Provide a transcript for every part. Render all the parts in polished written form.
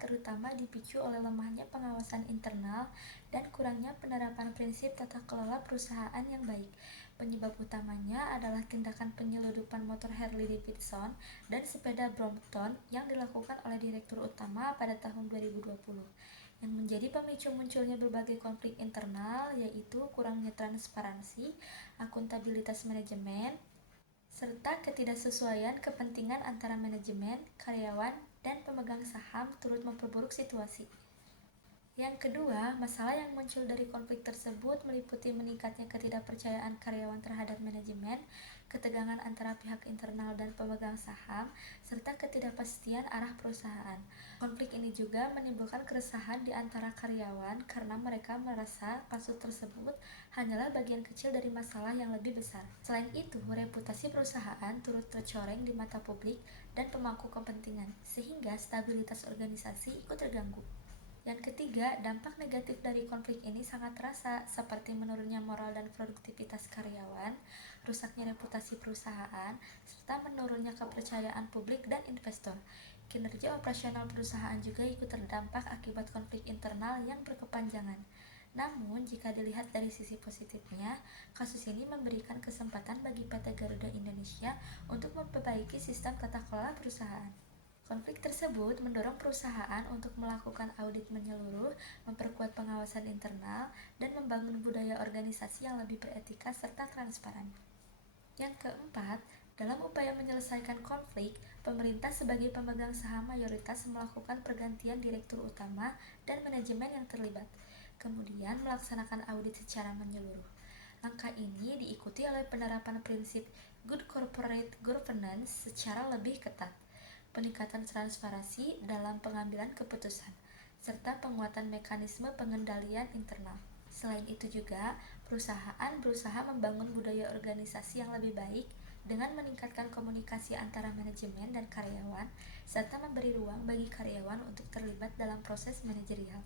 terutama dipicu oleh lemahnya pengawasan internal dan kurangnya penerapan prinsip tata kelola perusahaan yang baik. Penyebab utamanya adalah tindakan penyeludupan motor Harley Davidson dan sepeda Brompton yang dilakukan oleh Direktur Utama pada tahun 2020. Yang menjadi pemicu munculnya berbagai konflik internal yaitu kurangnya transparansi, akuntabilitas manajemen, serta ketidaksesuaian kepentingan antara manajemen, karyawan, dan pemegang saham turut memperburuk situasi. Yang kedua, masalah yang muncul dari konflik tersebut meliputi meningkatnya ketidakpercayaan karyawan terhadap manajemen, ketegangan antara pihak internal dan pemegang saham, serta ketidakpastian arah perusahaan. Konflik ini juga menimbulkan keresahan di antara karyawan karena mereka merasa kasus tersebut hanyalah bagian kecil dari masalah yang lebih besar. Selain itu, reputasi perusahaan turut tercoreng di mata publik dan pemangku kepentingan, sehingga stabilitas organisasi ikut terganggu. Yang ketiga, dampak negatif dari konflik ini sangat terasa, seperti menurunnya moral dan produktivitas karyawan, rusaknya reputasi perusahaan, serta menurunnya kepercayaan publik dan investor. Kinerja operasional perusahaan juga ikut terdampak akibat konflik internal yang berkepanjangan. Namun, jika dilihat dari sisi positifnya, kasus ini memberikan kesempatan bagi PT Garuda Indonesia untuk memperbaiki sistem tata kelola perusahaan. Konflik tersebut mendorong perusahaan untuk melakukan audit menyeluruh, memperkuat pengawasan internal, dan membangun budaya organisasi yang lebih beretika serta transparan. Yang keempat, dalam upaya menyelesaikan konflik, pemerintah sebagai pemegang saham mayoritas melakukan pergantian direktur utama dan manajemen yang terlibat, kemudian melaksanakan audit secara menyeluruh. Langkah ini diikuti oleh penerapan prinsip Good Corporate Governance secara lebih ketat, peningkatan transparansi dalam pengambilan keputusan, serta penguatan mekanisme pengendalian internal. Selain itu juga, perusahaan berusaha membangun budaya organisasi yang lebih baik dengan meningkatkan komunikasi antara manajemen dan karyawan, serta memberi ruang bagi karyawan untuk terlibat dalam proses manajerial.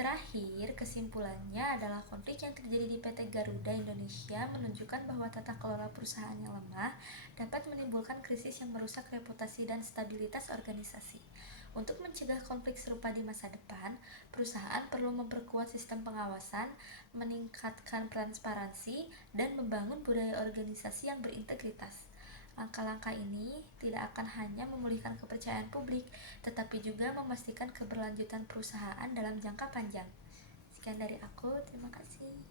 Terakhir, kesimpulannya adalah konflik yang terjadi di PT Garuda Indonesia menunjukkan bahwa tata kelola perusahaan yang lemah dapat menimbulkan krisis yang merusak reputasi dan stabilitas organisasi. Untuk mencegah konflik serupa di masa depan, perusahaan perlu memperkuat sistem pengawasan, meningkatkan transparansi, dan membangun budaya organisasi yang berintegritas. Langkah-langkah ini tidak akan hanya memulihkan kepercayaan publik, tetapi juga memastikan keberlanjutan perusahaan dalam jangka panjang. Sekian dari aku, terima kasih.